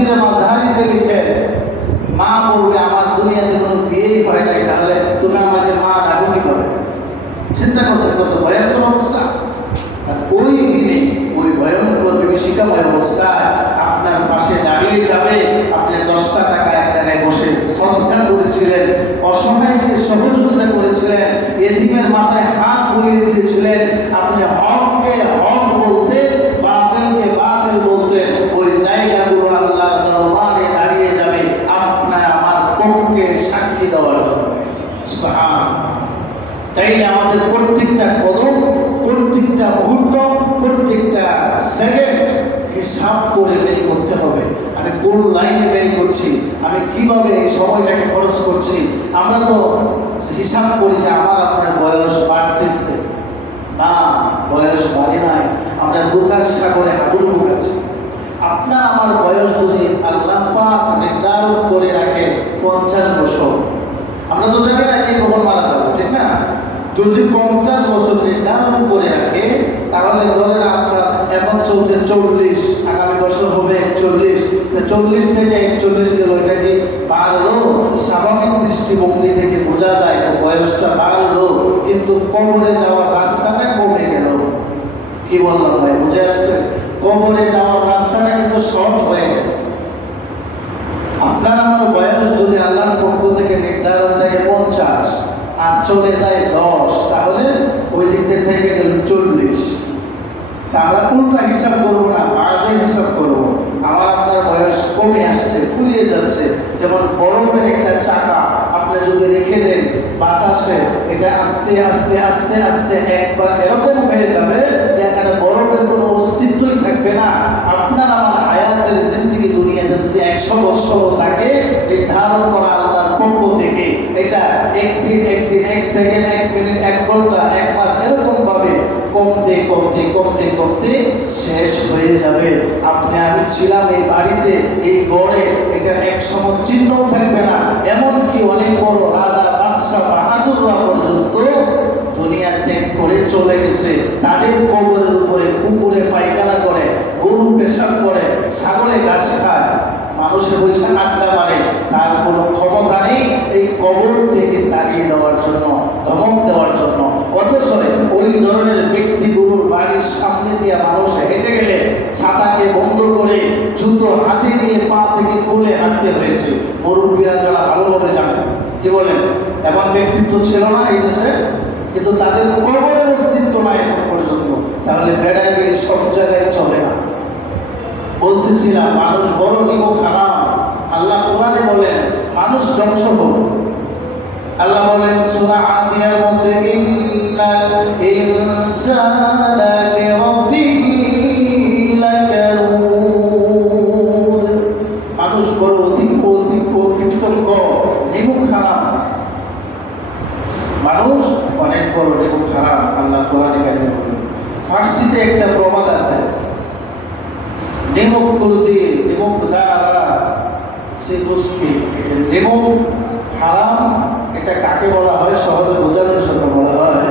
তাফসীরে মাযহারিতে লিখে, মা বলবে আমার দুনিয়াতে কোনো বিয়েই হয় নাই, তাহলে তুমি আমাকে মা ডাকো কি করে? চিন্তা করছেন কত ভয়ঙ্কর অবস্থা। আর ওই দিনে ওই ভয়ঙ্কর বিভীষিকাময় অবস্থায় আপনার পাশে দাঁড়িয়ে যাবে, আপনি 10টা টাকা এক জায়গায় বসে সদকা করেছিলেন, অসহায়কে সহযোগিতা করেছিলেন, এতিমের মাথায় হাত বুলিয়ে দিয়েছিলেন, আপনি হককে হক বলতে, বাতিলকে বাতিল বলতে, ওই জায়গাগুলো আল্লাহর দরবারে দাঁড়িয়ে যাবে আপনার আমার পক্ষে সাক্ষী দেওয়ার জন্য। সুবহানাল্লাহ। তাইলে আমাদের প্রত্যেকটা কদম, প্রত্যেকটা মুহূর্ত, প্রত্যেকটা সেকেন্ড হিসাব করে ব্যয় করতে হবে। আমি কোন লাইনে ব্যয় করছি, আমি কিভাবে এই সময়টাকে খরচ করছি। আমরা তো হিসাব করি যে আমার আপনার বয়স বাড়তেছে, না, বয়স বাড়ে নাই, আমরা দুঃখার সাগরে হাবুল ঢুকাচ্ছি। আপনার আমার বয়স যদি আল্লাহ পাক নির্ধারণ করে রাখে 50 বছর, আমরা তো জানি না কি কখন মারা যাবো, ঠিক না? যদি 50 বছর নির্ধারণ করে রাখে, তাহলে ধরেন আপনার এখন চলছে 40, আগামী বছর হবে 41, 40 থেকে 41 গেল, এটা কি বাড়লো? স্বাভাবিক দৃষ্টিভঙ্গি থেকে বোঝা যায় যে বয়সটা বাড়লো, কিন্তু কবরে যাওয়ার রাস্তাটা কমে গেল। কি বললাম ভাই, বুঝে আসছে? কবরে যাওয়ার রাস্তাটা কিন্তু শর্ট হয়ে গেল। আপনার আমার বয়স যদি আল্লাহর পক্ষ থেকে নির্ধারণ থাকে 50 আর চলে যায় 10, তাহলে ওই দিক থেকে গেল 40। তা আমরা কোনটা হিসাব করবো না, বাজে হিসাব করবো। আমার আপনার বয়স কমে আসছে, ফুরিয়ে যাচ্ছে। যেমন বরফের একটা চাকা আপনি যদি রেখে দেন বাতাসে, এটা আস্তে আস্তে আস্তে আস্তে একবার এরকম হয়ে যাবে যে এখানে বরফের কোনো অস্তিত্বই থাকবে না। আপনার আমার হায়াতের জিন্দেগি দুনিয়াতে যদি 100 বছর থাকে, নির্ধারণ করা আল্লাহর পক্ষ থেকে, এটা একদিন, এক সেকেন্ড, 1 মিনিট, 1 ঘন্টা, 1 মাস এরকম ভাবে কমতে কমতে কমতে কমতে শেষ হয়ে যাবে। আপনি আমি ছিলাম এই বাড়িতে, এই গড়ে, এটা এক সময় চিহ্ন থাকবে না। এমনকি অনেক বড় রাজা, বাদশাহ, বাহাদুররা পর্যন্ত দুনিয়া ত্যাগ করে চলে গেছে। তাদের কবরের উপরে কুকুরে পায়খানা করে, গরু পেশাব করে, ছাগলে ঘাস খায়, মানুষের বৈশা আড্ডা মারে, তার কোনো ক্ষমতা নেই এই কবর থেকে তাড়িয়ে দেওয়ার জন্য, ধমক দেওয়ার জন্য। অথচ ওই ধরনের ব্যক্তিগুলোর বাড়ির সামনে দিয়ে মানুষ হেঁটে গেলে ছাতাকে বন্ধ করে জুতো হাতে নিয়ে পা থেকে খুলে হাঁটতে হয়েছে। মুরব্বীরা যারা ভালোভাবে জানেন, কি বলেন, এমন ব্যক্তিত্ব ছিল না এই দেশে, কিন্তু তাদের কবরের অস্তিত্ব নাই এখন পর্যন্ত। তাহলে বেড়ায় গেলে সব জায়গায় চলে না। বলতেছিলাম মানুষ বড় নিমক হারাম। আল্লাহ কোরআনে বলেন মানুষ ধ্বংস হোক। আল্লাহ বলেন সূরা আদিয়ার মধ্যে, ইন্নাল ইনসানা লিরাব্বিহি লাকানুদ। মানুষ বড় অধিক কৃতজ্ঞ, নিমক হারাম। মানুষ অনেক বড় নিমক হারাম। আল্লাহ কোরআনে বলেন। ফার্সিতে একটা প্রবাদ আছে, নিমক কুলতি নিমক দারা সে দুষ্টি। নিমক হারাম এটা কাকে বলা হয়, সহজে বোঝানোর জন্য বলা হয়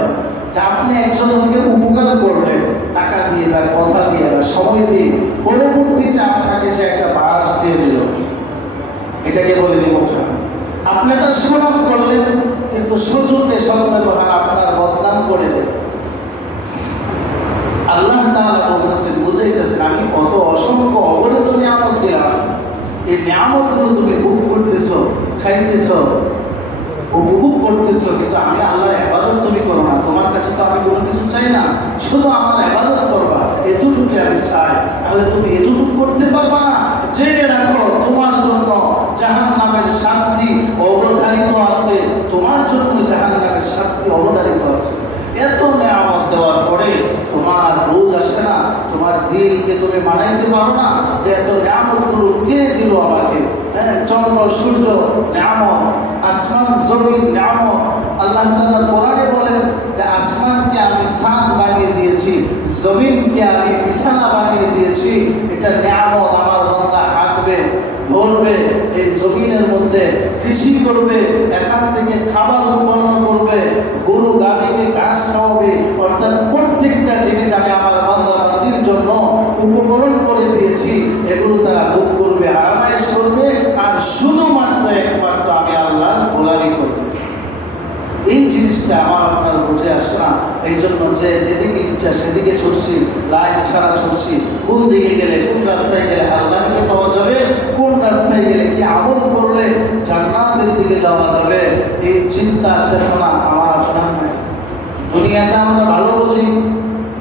যে আপনি একজনকে উপকার করলেন টাকা দিয়ে বা কথা দিয়ে বা সময় দিয়ে, পরবর্তীতে আপনাকে সে একটা বাস দিয়ে দিল, এটাকে বলে নিমক হারাম। আপনি তার সুনাম করলেন, কিন্তু সুযোগে সদ্ব্যবহার আপনার বদনাম করে দেন। আল্লাহ তাআলা বলতেছেন, বুঝাইতেছেন, আমি কত অসংখ্য অগণিত নিয়ামত দিলাম, এই নিয়ামতগুলো তুমি ভোগ করতেছো, খাইতেছো, উপভোগ করতেছো, কিন্তু আমি আল্লাহর ইবাদত তুমি করো না। তোমার কাছে তো আমি কোনো কিছু চাই না, শুধু আমার ইবাদত করবা, এতটুকু আমি চাই। তাহলে তুমি এতটুকু করতে পারবা না, জেনে রাখো তোমার জন্য জাহান্নামের শাস্তি অবধারিত আছে, তোমার জন্য জাহান্নামের শাস্তি অবধারিত আছে। এত নিয়ামত দেওয়ার পরে তোমার বোঝ আসে না, তোমার দিলকে তুমি মানাইতে পারো না যে এত নিয়ামতগুলো কে দিল আমাকে। হ্যাঁ, চন্দ্র সূর্য নিয়ামত, আসমান জমিন নিয়ামত। আল্লাহ তাআলা কোরআনে বলেন যে আসমানকে আমি ছাদ বানিয়ে দিয়েছি, জমিনকে আমি বিছানা বানিয়ে দিয়েছি। এটা নিয়ামত। আমার বান্দা হাঁটবে, ধরবে, এই জমিনের মধ্যে কৃষি করবে, এখান থেকে খাবার উৎপন্ন করবে, গরু গাভীকে ঘাস খাওয়াবে। অর্থাৎ প্রত্যেকটা জিনিস আমি আমার বান্দা বান্দির জন্য উপকরণ করে দিয়েছি, এগুলো তারা ভোগ করবে। আরামে ইচ্ছা সেদিকে ছুটছি, লাইন ছাড়া ছুটছি। কোন দিকে গেলে, কোন রাস্তায় গেলে আল্লাহকে পাওয়া যাবে, কোন রাস্তায় গেলে কি আমল করলে জান্নাতের দিকে যাওয়া যাবে, এই চিন্তা চেতনা আমার আপনার নাই। দুনিয়াটা আমরা ভালো বুঝি।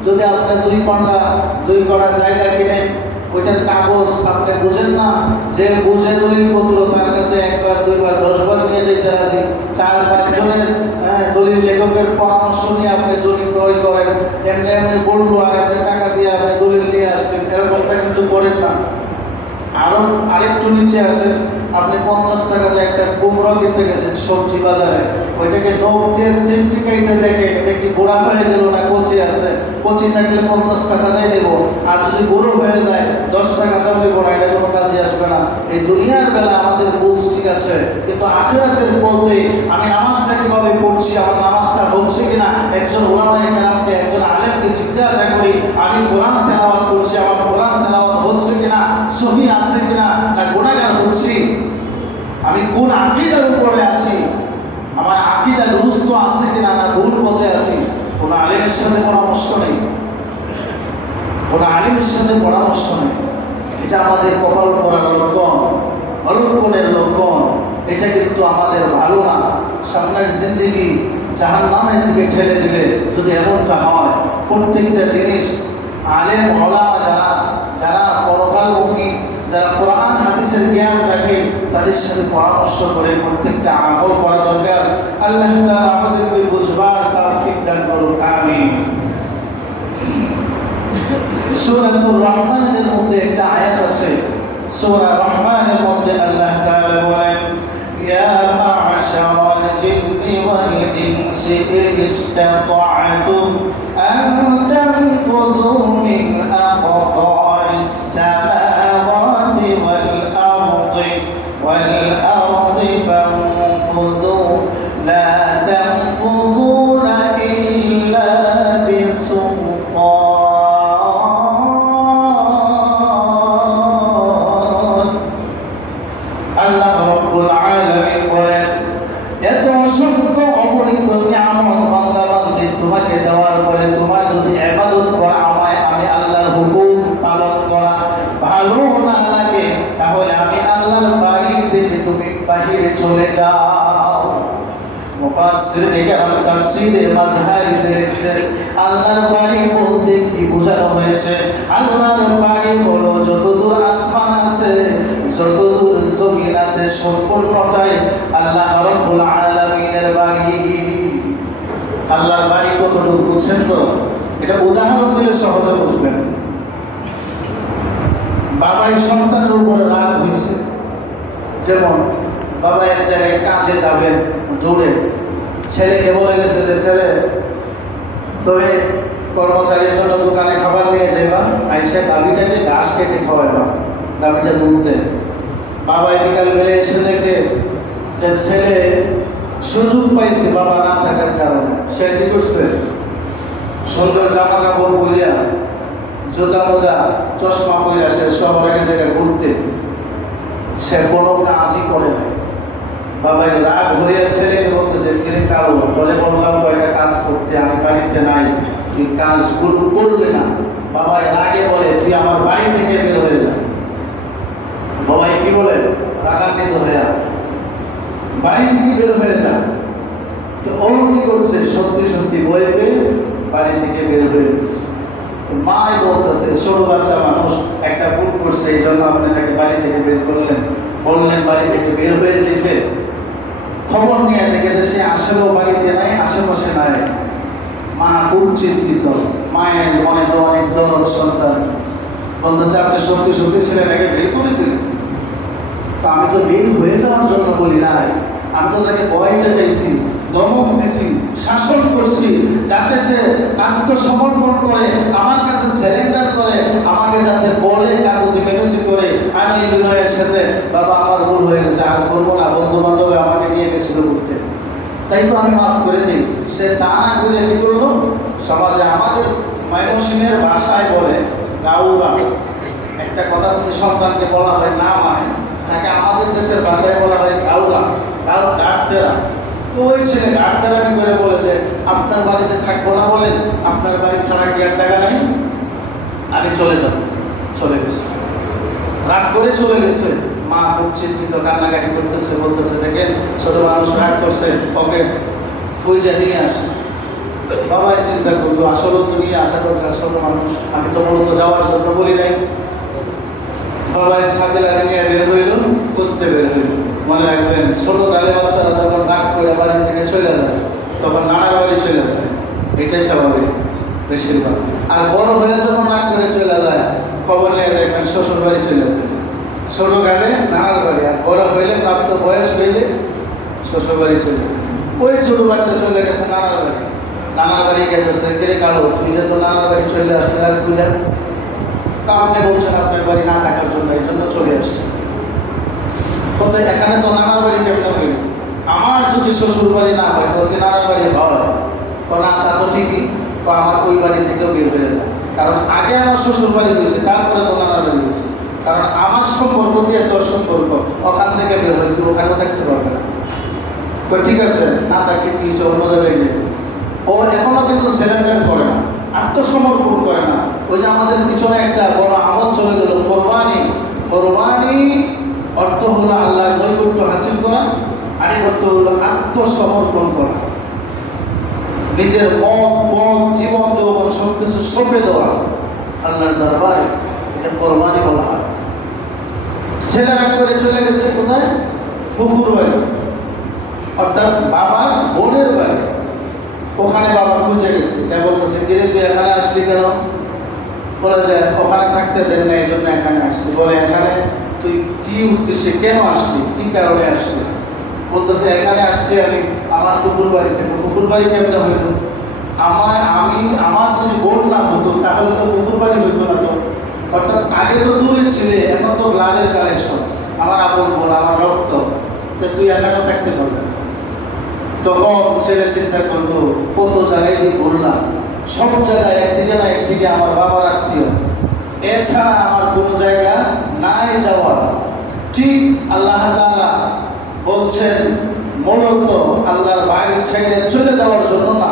যদি আপনি দুই কড়া জায়গা কিনেন, ওইটার কাগজ আপনি বুঝেন না, যে বুঝে দলিলপত্র তার কাছে একবার, দুইবার, 10বার নিয়ে যেতে রাজি। 4-5 জনের দলিল লেখকের পরামর্শ নিয়ে আপনি জমি ক্রয় করেন, এমনি এমনি বললো আর আপনি টাকা দিয়ে আপনি দলিল নিয়ে আসবেন, এরকমটা কিন্তু করেন না। আরেকটু নিচে আসেন, আপনি 50 টাকাতে একটা কুমড়ো কিনতে গেছেন সবজি বাজারে, ওইটাকে নখ দিয়ে চিমটি কাইটে দেখে এটা কি গোড়া হয়ে গেল না কচি আছে, কচি থাকলে 50 টাকা দিয়ে দেবো, আর যদি বুড়ো হয়ে যায় 10 টাকা দাম দেবো না, এটা কোনো কাজে আসবে না। এই দুনিয়ার বেলা আমাদের বুঝ ঠিক আছে, কিন্তু আখিরাতের বলতে আমি নামাজটা কিভাবে পড়ছি, আমার নামাজটা হচ্ছে কিনা, একজন উলামায়ে কেরামকে, একজন আলেমকে জিজ্ঞাসা করি, আমি কোরআন তেলাওয়াত করছি, আমার কোরআন তেলাওয়াত হচ্ছে কিনা, সহি আছে কিনা, না গুনাহগার হচ্ছি, আমি কোন আকীদার উপরে আছি, আমার আকীদা দুরুস্ত আছে কিনা, না ভুল পথে আছি। কোন আলেমের সাথে পরামর্শ নেই, কোন আলেমের সাথে পরামর্শ নেই। এটা আমাদের কপাল পড়ার লক্ষণ, অলক্ষণের লক্ষণ। এটা কিন্তু আমাদের ভালো না। সামনের জিন্দেগি জাহান্নামের দিকে ঠেলে দিবে যদি এমনটা হয়। প্রত্যেকটা জিনিস আলেম ওলামা যারা পরকালমুখী, যারা কোরআন হাদিসের জ্ঞান রাখে, তাদের সাথে পরামর্শ করে প্রত্যেকটা আমল করা দরকার। আল্লাহ তাআলা আমাদেরকে বুঝবার তৌফিক দান করুন, আমিন। সূরাতুর রহমানের মধ্যে একটা আয়াত আছে, সূরা রহমানের মধ্যে আল্লাহ তাআলা বলেন, ইয়া মা'শারাল জিন্নি ওয়াল ইনসি ইন ইসতাতা'তুম আন তানফুযু মিন আকতারিস সামাওয়াতি ওয়াল আরদি ফানফুযু লা তানফুযুনা ইল্লা বিসুলতান। আল্লাহ রাব্বুল আলামিন বলেন, এত অসংখ্য অগণিত নিয়ামত বান্দা বান্দি তোমাকে দেওয়ার পরে তোমার যদি ইবাদত করা, আমি আল্লাহর হুকুম পালন করা ভালো না লাগে, তাহলে আমি আল্লাহর বাড়ি থেকে তুমি বাহিরে চলে যাও। মুফাসসিরিনে কেরাম তাফসীরে মাযহারিতে লিখছেন, আল্লাহর বাড়ি বলতে কি বোঝানো হয়েছে? আল্লাহর বাড়ি হলো যতদূর আসমান আছে, যতদূর জমিন আছে, সম্পূর্ণটাই আল্লাহ রাব্বুল আলামিনের বাড়ি। আল্লাহর বাড়ি কতটুকু বুঝছেন তো? এটা উদাহরণ দিলে সহজে বুঝবেন। বাবাই সন্তানের উপরে রাগ হয়েছে, যেমন বাবা এক জায়গায় কাজে যাবেন দৌড়ে, ছেলেকে বলে গেছে যে ছেলে তবে কর্মচারীর জন্য দোকানে খাবার নিয়ে যাইবা, আইসা গাভীটাকে ঘাস কেটে খাওয়াইবা, গাভীটা দুধতে। বাবা বিকাল বেলে এসে দেখে যে ছেলে সুযোগ পাইছে বাবা না থাকার কারণে, সে কি করছে, সুন্দর জামা কাপড় পরিয়া, জুতা মোজা চশমা পরিয়া সে শহরে এক জায়গায় ঘুরতে, সে কোনো কাজই করে নাই। বাবাই রাগ হইয়া ছেলেকে বলতেছে, কিরে কালো, বলে বললাম কয়েকটা কাজ করতে, আমি বাড়িতে নাই, তুই কাজগুলো করলে না। বাবাই রাগে বলে, তুই আমার বাড়ি থেকে বের হয়ে যা। বাবাই কি বলে, রাগান্বিত হইয়া বাড়ি থেকে বের হয়ে যা। তো ও কি করছে, সত্যি সত্যি ভয় পেয়ে বাড়ি থেকে বের হয়ে গেছে। তো মাই বলতেছে, ছোট বাচ্চা মানুষ একটা ভুল করছে, এই জন্য আপনি তাকে বাড়ি থেকে বের করলেন, বললেন বাড়ি থেকে বের হয়ে যেতে। খবর নিয়ে দেখে সে আসলেও বাড়িতে নাই, আশেপাশে নাই। মা খুব চিন্তিত, মায়ের মনে তো অনেক দরদ সন্তান। বলতেছে, আপনি সত্যি সত্যি ছেলেটাকে বের করে দিলেন? তা আমি তো বের হয়ে যাওয়ার জন্য বলি নাই, আমি তো তাকে ভয়তে চাইছি, দমন দিছি, শাসন করছি, যাতে সে আত্মসমর্পণ করে, আমার কাছে সারেন্ডার করে, আমাকে যাতে বলে কাকুতি মিনতি করে, আমি বিনয়ের সাথে, বাবা আমার ভুল হয়ে গেছে, আর করবো না, বন্ধু বান্ধবে আমাকে নিয়ে গেছিল ঘুরতে, তাই তো আমি মাফ করে দিই। সে তা না করে কি করলো, সমাজে আমাদের ময়মনসিংহের ভাষায় বলে গাউরা, একটা কথা যদি সন্তানকে বলা হয় না মানে, তাকে আমাদের দেশের ভাষায় বলা হয় গাউরা, গাউ ডাক্তেরা। ওই ছেলে ঘাটতারামি করে বলে যে আপনার বাড়িতে থাকবো না, বলেন আপনার বাড়ি ছাড়া কি আর জায়গা নাই, আমি চলে যাব। চলে গেছে, রাগ করে চলে গেছে। মা খুব চিন্তিত, কান্নাকাটি করতেছে, বলতেছে দেখেন ছোট মানুষ রাগ করছে, ওকে খুঁজে নিয়ে আসে। বাবাই চিন্তা করলো আসলেও তো নিয়ে আসা দরকার, ছোট মানুষ, আমি তো মূলত যাওয়ার জন্য বলি নাই। বাবাই সাথে লাগে নিয়ে বের হইল, খুঁজতে বের হইল। মনে রাখবেন ছোট কালে বাচ্চারা যখন রাগ করে বাড়ি থেকে চলে যায় তখন নানার বাড়ি চলে যায়, এটাই স্বাভাবিক বেশিরভাগ। আর বড় হয়ে যখন রাগ করে চলে যায় খবর নিয়ে দেখবেন শ্বশুর বাড়ি চলে যায়। ছোট কালে নানার বাড়ি, আর বড় হইলে প্রাপ্ত বয়স হইলে শ্বশুর বাড়ি চলে যায়। ওই ছোট বাচ্চা চলে গেছে নানার বাড়ি। নানার বাড়ি গেছে, কে কালো তুই যে তো নানার বাড়ি চলে আসলে আর তুই তা আপনি বলছেন আপনার বাড়ি না থাকার জন্য, এই জন্য চলে আসছে। তবে এখানে তো নানার বাড়ি কেমন হইল? আমার যদি শ্বশুর বাড়ি না হয় তোর কি নানার বাড়ি হয়? না, তা তো ঠিকই, আমার ওই বাড়ি থেকেও বের হয়ে যায়। কারণ আগে আমার শ্বশুর বাড়ি রয়েছে, তারপরে তো নানার বাড়ি রয়েছে। কারণ আমার সম্পর্ক দিয়ে তোর সম্পর্ক, ওখান থেকে বের হয়ে তুই ওখানেও থাকতে পারবে না। তো ঠিক আছে, না থাকলে কি অন্য জায়গায় যাবে। ও এখনো কিন্তু সিলিন্ডার করে না, আত্মসমর্পণ করে না। ওই যে আমাদের পিছনে একটা বড় আমল চলে গেল, কোরবানি। কোরবানি অর্থ হলো আল্লাহর নৈকট্য হাসিল করা, আরেক অর্থ হলো আত্মসমর্পণ করা। নিজের মন মন জীবন যৌবন সবকিছু সঁপে দেওয়া আল্লাহর দরবারে, এটা কোরবানি বলা হয়। ছেলে রাগ করে চলে গেছে কোথায়? ফুফুর বাড়ি, অর্থাৎ বাবার বোনের বাড়ি। ওখানে বাবা খুঁজে গেছে, তাই বলতেছে গিরে তুই এখানে আসলি কেন? বলে যে ওখানে থাকতে দেন না, এই জন্য এখানে আসছি। বলে এখানে তুই কি উদ্দেশ্যে কেন আসলি, কি কারণে আসলি? বলতেছে এখানে আসছি আমি আমার ফুফুর বাড়ি থেকে। ফুফুর বাড়ি কেমনে হইল? আমার যদি বোন না হতো তাহলে তো ফুফুর বাড়ি হইতো না। তো অর্থাৎ আগে তো দূরে ছিলে, এখন তো ব্লাডের কালেকশন, আমার আপন বোন, আমার রক্ত, তুই এখানেও থাকতে পারবে না। তখন ছেলে চিন্তা করলো কত জায়গায় দিয়ে ঘুরলাম, সব জায়গায় একদিকে না একদিকে আমার বাবার আত্মীয়, এছাড়া আমার কোনো জায়গা নাই যাওয়ার। ঠিক আল্লাহ তাআলা বলছেন মূলত আল্লাহর বাড়ি ছেড়ে চলে যাওয়ার জন্য না,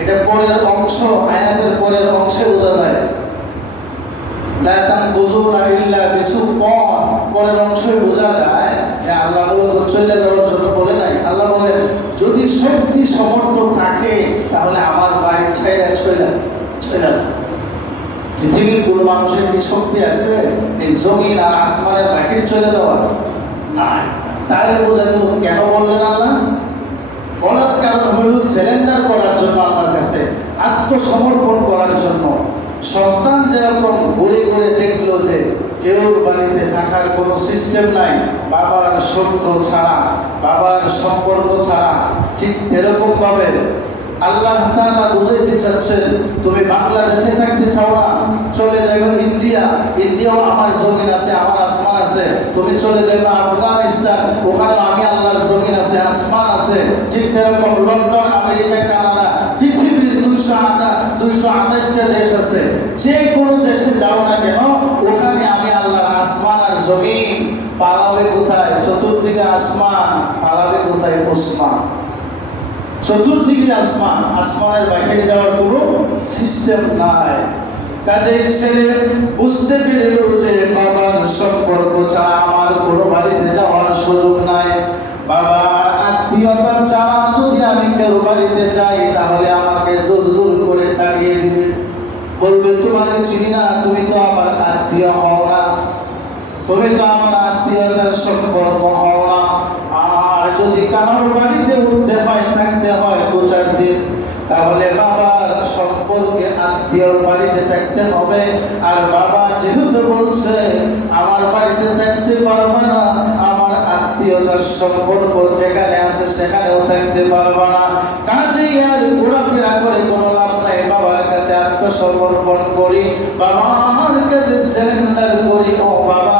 এটা পরের অংশ, আয়াতের পরের অংশে বোঝা যায়। লা তানকুযুনা ইল্লা বিসুলতান, পরের অংশে বোঝা যায় যে আল্লাহ মূলত চলে যাওয়ার জন্য বলে নাই। আল্লাহ বলেন যদি শক্তি সমর্থ থাকে তাহলে আমার বাড়ি ছেড়ে চলে যা। পৃথিবীর কোন মানুষের কি শক্তি আছে এই জমিন আর আসমানের বাহিরে চলে যাওয়ার? নাই। তাহলে বোঝা গেল কেন বললেন আল্লাহ? বলার কারণ হলো সিলিন্ডার করার জন্য, আমার কাছে আত্মসমর্পণ করার জন্য। সন্তান যেরকম ঘুরে ঘুরে দেখলো যে কেউ বাড়িতে থাকার কোনো সিস্টেম নাই, বাবার শত্রু ছাড়া, বাবার সম্পর্ক ছাড়া, ঠিক এরকম ভাবে আল্লাহ তাআলা বুঝাইতে চাচ্ছেন তুমি বাংলাদেশে থাকতে চাও না, চলে যাবে ইন্ডিয়া, ইন্ডিয়াও আমার জমিন আছে, আমার আসমান আছে। তুমি চলে যাবে আফগানিস্তান, ওখানে আমি আল্লাহর জমিন আছে, আসমান আছে। ঠিক এরকম লন্ডন, আমেরিকা, কানাডা, পৃথিবীর 228টা দেশ আছে। যে কোনো দেশে যাও না কেন, ওখানে আমি আল্লাহর আসমান আর জমিন। পালাবে কোথায়? চতুর্দিকে আসমান, পালাবে কোথায়? ওসমান। চতুর্দিকে আসমান, আসমানের বাইরে যাওয়ার কোনো সিস্টেম নাই। কাজেই ছেলে বুঝতে পেরেল যে বাবার সম্পর্ক ছাড়া আমার কোনো বাড়িতে যাওয়ার সুযোগ নাই। বাবার আত্মীয়তা ছাড়া যদি আমি কেউ বাড়িতে যাই তাহলে আমাকে দূর দূর করে তাড়িয়ে দিবে, বলবে তোমাকে চিনি না, তুমি তো আমার আত্মীয় হও না, তুমি তো আমার আত্মীয়তার সম্পর্ক হও না। আর যদি কারোর বাড়িতে উঠতে হয়, থাকতে হয় 2-4 দিন, তাহলে বাবার সম্পর্কে আত্মীয়র বাড়িতে থাকতে হবে। আর বাবা যেহেতু বলছে আমার বাড়িতে থাকতে পারবে না, আমার আত্মীয়তার সম্পর্ক যেখানে আছে সেখানেও থাকতে পারবে না। কাজেই আর ঘোরাফেরা করে কোনো লাভ নাই। বাবার কাছে আত্মসমর্পণ করি, বাবার কাছে সারেন্ডার করি। ও বাবা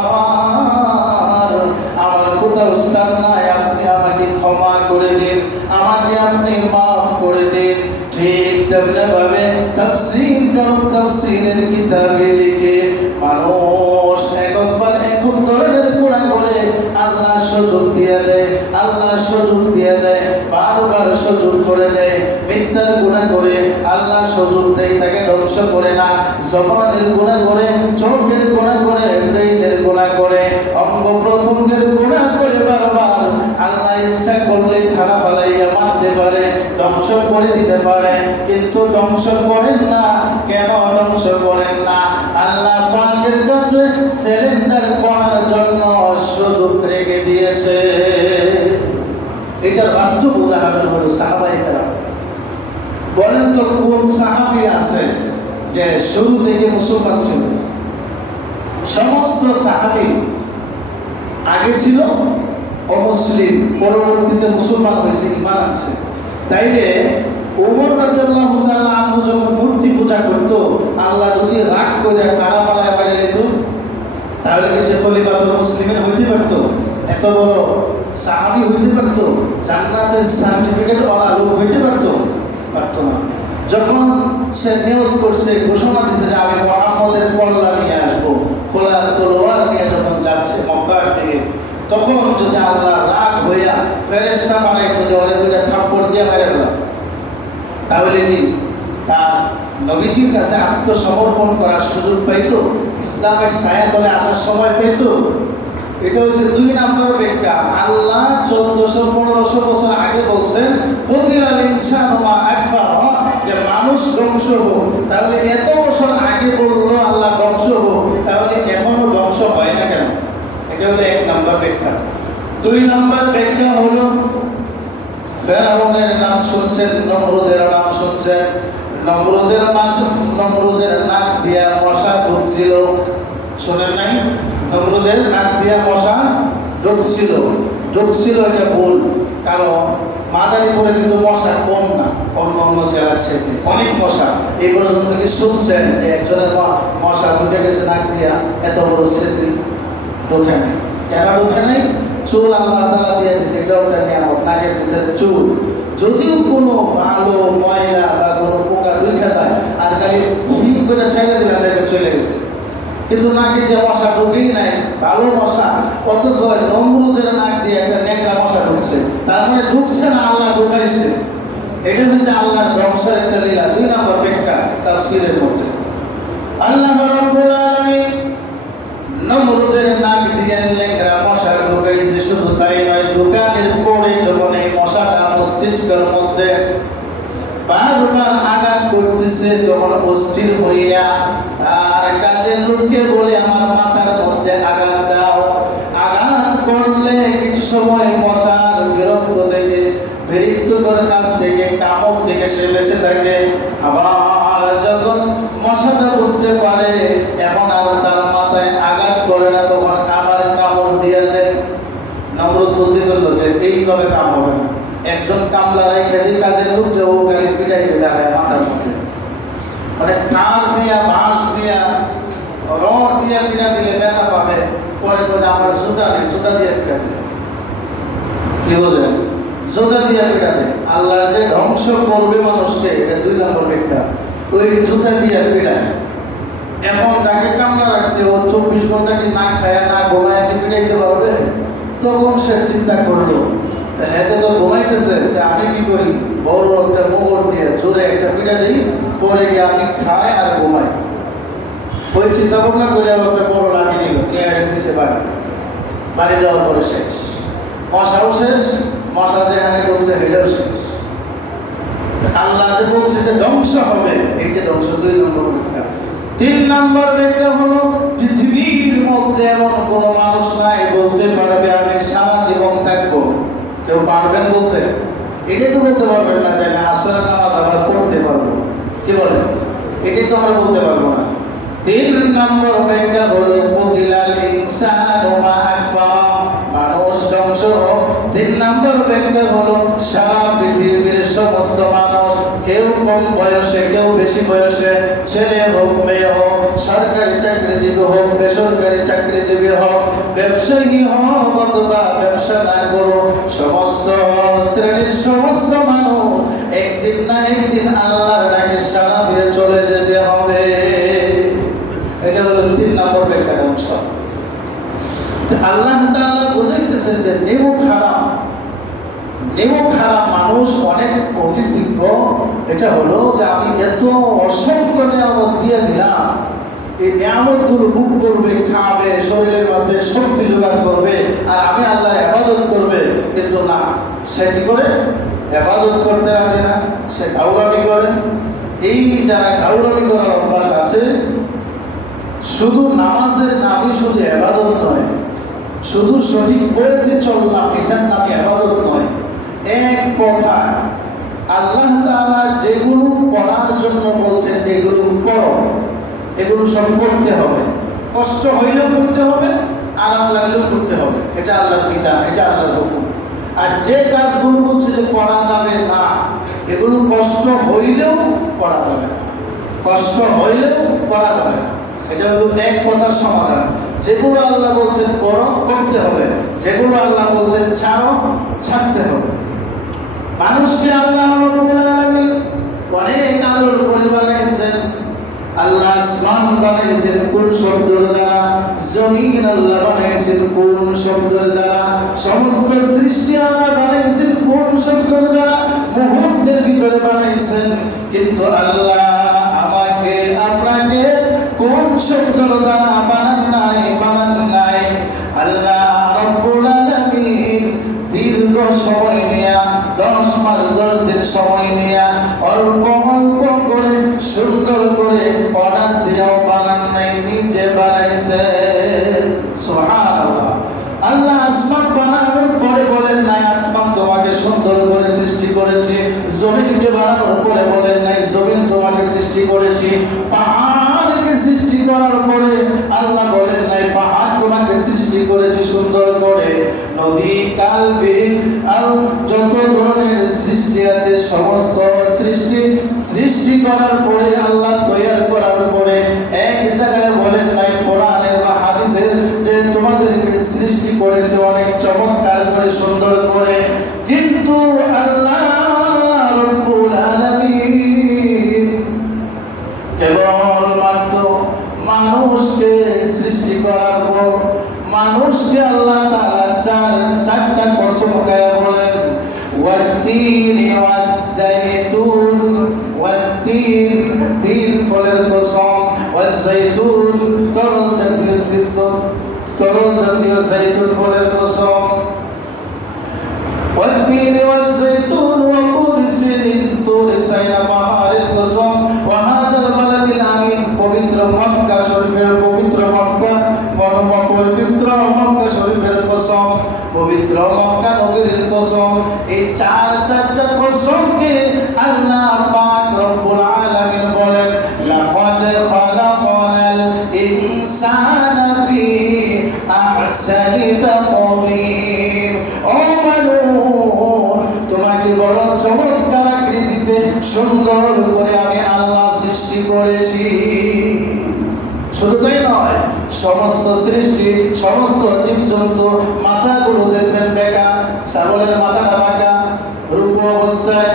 আমার কোথাও স্থান নাই, আপনি আমাকে ক্ষমা করে দিন, আমাকে আপনি মাফ করে দিন। ঠিক তেমনি ভাবে তাফসীর করো, তাফসীরের কিতাবে লিখে মানুষ একবার এক ধরনের গুনাহ করে আল্লাহ সুযোগ দিয়ে দেয়, আল্লাহ সুযোগ দিয়ে দেয়। করে দেয়, মিথ্যার গুনাহ করে আল্লাহ সুযোগ দেয়, তাকে ধ্বংস করে না। জবানের গুনাহ করে, চোখের গুনাহ করে, ব্রেইনের গুনাহ করে, অঙ্গ প্রত্যঙ্গের গুনাহ করে বারবার আল্লাহ ইচ্ছা করলে ঠাড়া ফালাইয়া মারতে পারে, ধ্বংস করে দিতে পারে, কিন্তু ধ্বংস করেন না। কেন ধ্বংস করেন না? আল্লাহ পাকের কাছে সিলিন্ডার করার জন্য সুযোগ রেখে দিয়েছে। এটার বাস্তব উদাহরণ হলো সাহাবায়ে কেরাম। বলেন তো কোন সাহাবী আছে যে শুরু থেকে মুসলমান ছিল? সমস্ত সাহাবী আগে ছিল অমুসলিম, পরবর্তীতে মুসলমান হয়েছে, ঈমান আনছে। তাইলে ওমর রাদিয়াল্লাহু তাআলা আনহু যখন মূর্তি পূজা করতো, আল্লাহ যদি রাগ করে কারা পালায় বাইরে যেত, তাহলে কি সে খলিফাতুল মুসলিমিন হইতে পারতো? এত বড় সাহাবী হইতে পারতো? জান্নাতের সার্টিফিকেট ওয়ালা লোক হইতে পারতো? পারতো না। যখন সে নিয়ত করছে, ঘোষণা দিছে যে আমি মুহাম্মদের কল্লা নিয়ে আসবো, খোলা তলোয়ার নিয়ে যখন যাচ্ছে মক্কার থেকে, তখন যদি আল্লাহ রাগ হইয়া ফেরেশতা বানাইতো যে ওরে দুইটা থাপ্পড় দিয়ে মেরে দিলাম, তাহলে কি তার নবীজির কাছে আত্মসমর্পণ করার সুযোগ পাইতো? ইসলামের ছায়াতলে আসার সময় পাইতো? এটা হচ্ছে 2 নম্বর ব্যাখ্যা। আল্লাহ 1400-1500 বছর আগে বলছেন কুতিলাল ইনসানু মা আকফারা, যে মানুষ ধ্বংস হোক। তাহলে এত বছর আগে বললো আল্লাহ ধ্বংস হোক, তাহলে এখনো ধ্বংস হয় না কেন? এটা হলো 1 নম্বর ব্যাখ্যা। 2 নম্বর ব্যাখ্যা হলো ফেরাউনের নাম শুনছেন, নমরুদের নাম শুনছেন। নমরুদের নাক দিয়া মশা ঢুকছিল, শোনেন নাই? নমরুদের নাক দিয়া মশা ঢুকছিল। এটা ভুল, কারণ মাদারীপুরে কিন্তু মশা কম না, অন্য জেলার থেকে অনেক মশা। এই পর্যন্ত কি শুনছেন যে একজনের মশা ঢুকে গেছে নাক দিয়া? এত বড় সেত্রী ঢোকে নাই। কেন ঢোকে নাই? চুল আল্লাহ তাআলা দিয়ে দিয়েছে, এটা ওটা নিয়ামত, নাকের ভিতরে চুল। যদিও কোনো ভালো ময়লা বা কোনো পোকা ঢুকে যায়, আর খালি ফিল করে ছেড়ে দিলে দেখে চলে গেছে, কিন্তু নাকে যে মশা ঢুকেই নাই, ভালো মশা। অথচ নমরুদের নাক দিয়ে একটা নেকড়া মশা ঢুকছে, তার মানে ঢুকছে না, আল্লাহ ঢুকাইছে। এটা হচ্ছে আল্লাহর ধ্বংসের একটা লীলা। 2 নম্বর ব্যাখ্যা তাফসীরের মধ্যে। আল্লাহ রাব্বুল আলামিন নমরুদের নাক দিয়ে নেকড়া মশা ঢুকাইছে। শুধু তাই নয়, ঢুকানোর পরে যখন এই মশাটা মস্তিষ্কের মধ্যে বারবার আঘাত করতেছে, তখন অস্থির হইয়া তার কাজের লোককে বলে আমার মাথার মধ্যে আঘাত দাও। আঘাত করলে কিছু সময় মশার বিরক্ত থেকে, বিরক্তকর কাছ থেকে, কামড় থেকে সে বেঁচে থাকে। আবার যখন মশাটা বুঝতে পারে এখন আর তার মাথায় আঘাত করে না, তখন আবার কামড় দিয়ে দেয়। নমরুদ বুদ্ধি করলো যে এইভাবে কাম হবে না, একজন কামলা রেখে দিই কাজের লোক, যে ও খালি পিটাইতে দেখায় মাথার মধ্যে, মানে কার দিয়া, বাঁশ দিয়া, রড দিয়া পিটা দিলে ব্যথা পাবে। পরে তো আমার জুতা নেই, জুতা দিয়ে পিটা দেয়। কি বোঝেন? জুতা দিয়ে পিটা দেয়। আল্লাহ যে ধ্বংস করবে মানুষকে, এটা 2 নম্বর ব্যাখ্যা। ওই জুতা দিয়ে পিটায়। এখন যাকে কামলা রাখছে, ও 24 ঘন্টা কি না খায় না ঘুমায় কি পিটাইতে পারবে? তখন সে চিন্তা করলো, হাতে তো ঘুমাইতেছে, আমি কি করি, বড় একটা মোগর দিয়ে জোরে একটা পিটা দিই, পরে গিয়ে আমি খাই আর ঘুমাই। ওই চিন্তা ভাবনা করে আবার একটা বড় লাঠি নিল, নিয়ে দিচ্ছে বাড়ি যাওয়ার পরে শেষ। মশাও শেষ, মশা যেখানে করছে হেলেও শেষ। আল্লাহ যে বলছে যে ধ্বংস হবে, এই যে ধ্বংস 2 নম্বর ব্যাখ্যা। 3 নম্বর ব্যাখ্যা হলো পৃথিবীর মধ্যে এমন কোনো মানুষ নাই বলতে পারবে আমি সারা জীবন থাকবো। কেউ পারবেন বলতে? এটাই তো বলতে পারবেন না যে আমি আসরের নামাজ আবার পড়তে পারবো। কি বলেন? এটাই তো আমরা বলতে পারবো না। 3 নম্বর ব্যাখ্যা হলো কুতিলাল ইনসানু মা আকফারা, মানুষ ধ্বংস। 3 নম্বর ব্যাখ্যা হলো সারা পৃথিবীর সমস্ত মানুষ, কেউ কম বয়সে, কেউ বেশি বয়সে, ছেলে হোক মেয়ে হোক, সরকারি চাকরিজীবী হোক, বেসরকারি চাকরিজীবী হোক, ব্যবসায়ী হোক অথবা ব্যবসা না করো, সমস্ত শ্রেণীর সমস্ত মানুষ একদিন না একদিন আল্লাহর ডাকে সাড়া দিয়ে চলে যেতে হবে। এটা হলো 3 নম্বর ব্যাখ্যা ধ্বংস। আল্লাহ তাআলা বুঝাইতেছেন যে নিমক হারাম, এবং খারাপ মানুষ অনেক অকৃতজ্ঞ। এটা হলো যে আমি এত অসংখ্য নিয়ামত দিয়ে দিলাম, এই নিয়ামত গুলো ভোগ করবে, খাবে, শরীরের মধ্যে শক্তি জোগাড় করবে, আর আমি আল্লাহ ইবাদত করবে। কিন্তু না, সে কি করে? ইবাদত করতে রাজি না, সে গাউরামি করে। এই যারা গাউরামি করার অভ্যাস আছে, শুধু নামাজের নামই শুধু ইবাদত নয়, শুধু সঠিক পথে চললাম এটার নামে ইবাদত নয়। এক কথা, আল্লাহ তাআলা যেগুলো করার জন্য বলছেন এগুলো করো, এগুলো সব করতে হবে। কষ্ট হইলেও করতে হবে, আরাম লাগলেও করতে হবে। এটা আল্লাহর বিধান, এটা আল্লাহর হুকুম। আর যে কাজগুলো বলছে যে করা যাবে না, এগুলো কষ্ট হইলেও করা যাবে না, কষ্ট হইলেও করা যাবে না। এটা হলো এক কথার সমাধান। যেগুলো আল্লাহ বলছেন করো, করতে হবে। যেগুলো আল্লাহ বলছেন ছাড়ো, ছাড়তে হবে। মানুষকে আল্লাহ রাব্বুল আলামিন অনেক আলোর পরি বানাইছেন। আল্লাহ আসমান বানাইছেন কোন শব্দের দ্বারা? জমিন আল্লাহ বানাইছেন কোন শব্দের দ্বারা? সমস্ত সৃষ্টি আল্লাহ বানাইছেন কোন শব্দের দ্বারা? মুহূর্তের ভিতরে বানাইছেন। কিন্তু আল্লাহ আমাকে আপনাকে কোন শব্দের দ্বারা বানান নাই? আল্লাহ রাব্বুল আলামিন দীর্ঘ সময় নিয়ে 10 মাস 10 দিন সময় নিয়ে অল্প অল্প করে সুন্দর করে অর্ডার দিয়েও বানান নাই, নিজে বানাইছে। সুবহানাল্লাহ। আল্লাহ আসমান বানানোর পরে বলেন নাই আসমান তোমাকে সুন্দর করে সৃষ্টি করেছি। জমিনকে বানানোর পরে বলেন নাই জমিন তোমাকে সৃষ্টি করেছি। পাহাড়কে সৃষ্টি করার পরে আল্লাহ বলেন নাই পাহাড় তোমাকে সৃষ্টি করেছি সুন্দর করে। নদী, কাল, বিল আর যত ধরনের সৃষ্টি আছে সমস্ত সৃষ্টি করার পরে আল্লাহ তৈরি করার পরে এক জায়গায় বলেন নাই কোরআনের বা হাদিসের যে তোমাদেরকে সৃষ্টি করেছে অনেক চমৎকার করে সুন্দর করে। কিন্তু আল্লাহ রাব্বুল আলামিন কেবলমাত্র মানুষকে সৃষ্টি করার পর মানুষকে আল্লাহ তাআলা চারটা কসম খায় বলেন ওয়াত-তিন ওয়াজ-যাইতুন, ওয়াত-তিন তিন ফলের কসম, ওয়াজ-যাইতুন তরল জাতীয় যাইতুন ফলের কসম। ওয়াত-তিন ওয়াজ-যাইতুন ওয়া তুরি সিনিন, তুরি সাইনা পাহাড়ের কসম। ওয়া হাযাল বালাদিল আমিন, পবিত্র মক্কা শরীফের পবিত্র মক্কা শরীফের কসম, পবিত্র মক্কা নগরীর কসম। এই চারটা কসমকে আল্লাহ পাক রব্বুল আলামিন বলেন লাকাদ খালাকনাল ইনসানা ফি আহসানি তাকওয়িম। ও মানুষ, তোমাকে বড় চমৎকার আকৃতিতে সুন্দর করে আমি আল্লাহ সৃষ্টি করেছি। শুধু তাই নয়, সমস্ত সৃষ্টি, সমস্ত জীবজন্তু মাথাগুলো দেখবেন বেঁকা, ছাগলের মাথাটা বাঁকা রূপ অবস্থায়,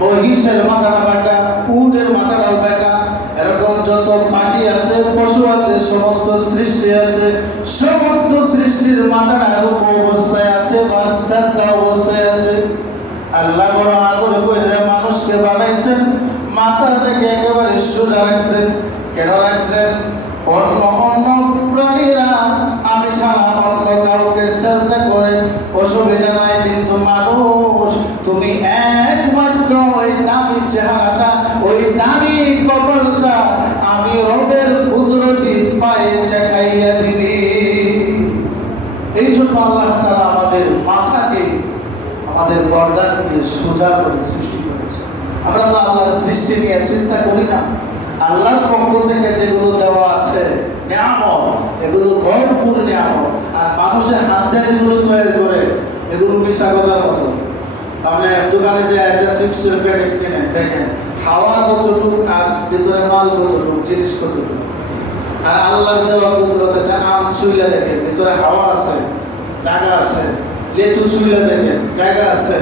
মহিষের মাথাটা বাঁকা, উটের মাথাটাও বাঁকা। এরকম যত পাখি আছে, পশু আছে, সমস্ত সৃষ্টি আছে, সমস্ত সৃষ্টির মাথাটা রূপ অবস্থায় আছে বা সাজদা অবস্থায় আছে। আল্লাহ বড় আদর করে মানুষকে বানাইছেন, মাথা থেকে একেবারে সোজা রাখছেন। কেন রাখছেন? অন্য প্রাণীরা আমি ছাড়া অন্য কাউকে সাজদা করে অসুবিধা নাই, কিন্তু মানুষ তুমি একমাত্র ওই দামি চেহারাটা, ওই দামি কপালটা আমি রবের কুদরতি পায়ে ঠেকাইয়া দিবি। এই জন্য আল্লাহ তাআলা আমাদের মাথাকে, আমাদের গর্দানকে সোজা করে সৃষ্টি করেছে। আমরা তো আল্লাহর সৃষ্টি নিয়ে চিন্তা করি না। আল্লাহর পক্ষ থেকে যেগুলো দেওয়া আছে নিয়ামত, এগুলো ভরপুর নিয়ামত। আর মানুষের হাত দিয়ে যেগুলো তৈরি করে এগুলো মিশা কথার মতো। তাহলে দোকানে যে একটা চিপসের প্যাকেট কিনে দেখেন হাওয়া কতটুকু আর ভিতরে মাল কতটুকু, জিনিস কতটুকু। আর আল্লাহর দেওয়া কুদরত, একটা আম ছুঁইলে দেখেন ভিতরে হাওয়া আছে, জায়গা আছে। লেচু ছুঁইলে দেখেন জায়গা আছে।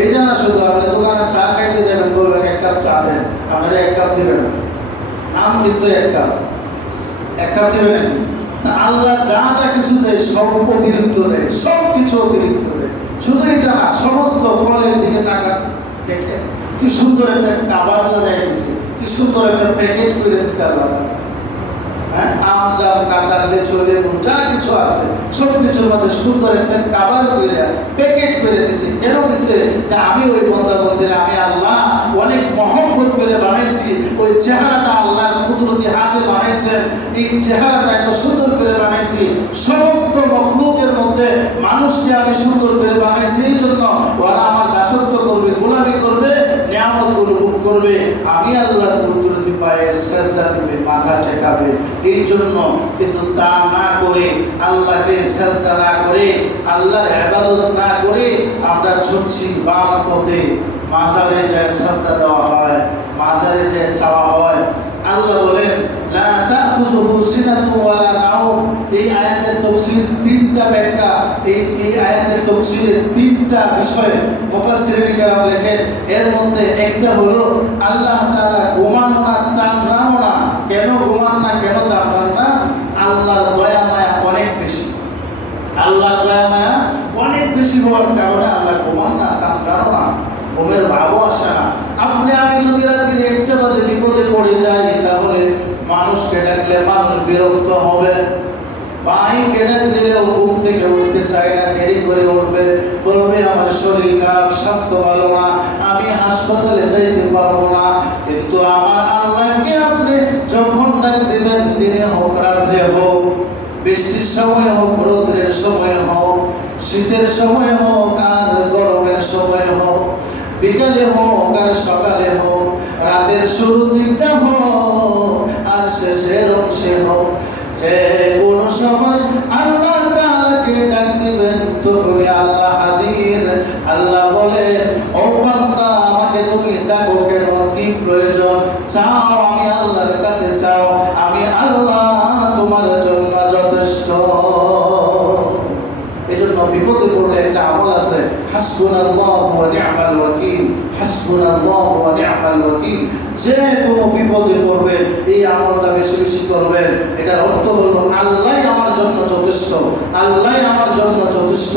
এইটা না শুধু আপনি দোকানে চা খাইতে যাবেন, বলবেন 1 কাপ চা দেন, আপনারা 1 কাপ দিবেন না। আম কিন্তু 1 কাপ দিবেন নাকি? আল্লাহ যা যা কিছু দেয় সব অতিরিক্ত দেয়, সব কিছু অতিরিক্ত দেয়। শুধু এটা না, সমস্ত ফলের দিকে টাকা দেখে কি সুন্দর একটা কাবার লাগাই দিছে, কি সুন্দর একটা প্যাকেট করে দিচ্ছে আল্লাহ। হ্যাঁ, আম জাম কাঁঠাল লেচু লেবু যা কিছু আছে সব কিছুর মধ্যে সুন্দর একটা কাবার করে প্যাকেট করে দিছে। কেন দিছে? যে আমি ওই বন্দা বন্দিরা আমি আল্লাহ অনেক মহব্বত করে বানাইছি। ওই চেহারাটা আল্লাহর কুদরতি হাতে বানাইছেন। এই চেহারাটা এত সুন্দর করে বানাইছি, সমস্ত মখলুকের মধ্যে মানুষকে আমি সুন্দর করে বানাইছি। এই জন্য ওরা আমার দাসত্ব করবে, গোলামি করবে, নিয়ামত গুলো ভোগ করবে। আমি আল্লাহর কুদরতি পায়ে সেজদা দিবে, মাথা ঠেকাবে। এই জন্য কিন্তু তা না করে, আল্লাহকে সেজদা না করে, আল্লাহর ইবাদত না করে আমরা ছুটছি বাম পথে। মাজারে যায় সেজদা দেওয়া হয়, মাজারে যায় চাওয়া হয়। আল্লাহ বলেন লা তাখুযুহু সিনাতুন ওয়ালা নাওম। এই আয়াতের তাফসীর তিনটা ব্যাখ্যা, এই আয়াতের তাফসীরে তিনটা বিষয় মুফাসসিরিন কেরাম লেখেন। এর মধ্যে একটা হলো আল্লাহ তাআলা ঘুমানো না, তাড়ানো না। কেন ঘুমান না, কেন তাড়ান না? আল্লাহর দয়া মায়া অনেক বেশি। আল্লাহর দয়া মায়া অনেক বেশি হওয়ার কারণে আল্লাহ ঘুমান না, তাড়ানো না, ঘুমের ভাবও আসে না। আপনি আমি যদি রাত্রি 1টা বাজে বিপদে পড়ে যাই, তাহলে মানুষকে ডাকলে মানুষ বিরক্ত হবে। ভাইকে ডাক দিলেও ঘুম থেকে উঠতে চায় না, দেরি করে উঠবে, বলবে আমার শরীর খারাপ, স্বাস্থ্য ভালো না, আমি হাসপাতালে যাইতে পারবো না। কিন্তু আমার আল্লাহকে আপনি যখন ডাক দিবেন, দিনে হোক রাত্রে হোক, বৃষ্টির সময় হোক, রোদের সময় হোক, শীতের সময় হোক আর গরমের সময় হোক, বিকালে হোক আর সকালে হোক, রাতের শুরু দিকটা হোক আর শেষের অংশে হোক, যে কোনো সময় আল্লাহ তাআলাকে ডাক দিবেন, তখনই আল্লাহ হাজির। আল্লাহ বলেন, ও বান্দা আমাকে তুমি ডাকো কেন, কি প্রয়োজন চাও, আমি আল্লাহর কাছে চাও, আমি আল্লাহ তোমার জন্য যথেষ্ট। এজন্য বিপদে পড়লে একটা আমল আছে, হাসবুনাল্লাহু ওয়া নি'মাল ওয়াকিল। হাসবুনাল্লাহু ওয়া নি'মাল ওয়াকিল। যে কোনো বিপদে পড়বে এই আমলটা বেশি বেশি করবেন। এটার অর্থ হলো আল্লাহই আমার জন্য যথেষ্ট, আল্লাহই আমার জন্য যথেষ্ট।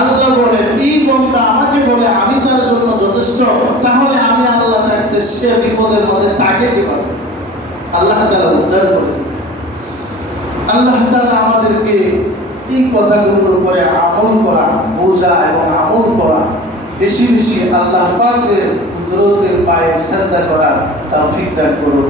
আল্লাহ বলে এই বান্দা আমাকে বলে আমি তার জন্য যথেষ্ট, তাহলে আমি আল্লাহ থাকতে সে বিপদের মধ্যে তাকে কি পাবে? আল্লাহ তাআলা উদ্ধার করে দিবেন। আল্লাহ তাআলা আমাদেরকে এই কথাগুলোর উপরে আমল করা, বোঝা এবং আমল করা, বেশি বেশি আল্লাহ পাকের কুদরতের পায়ে সেজদা করার তৌফিক দান করুন।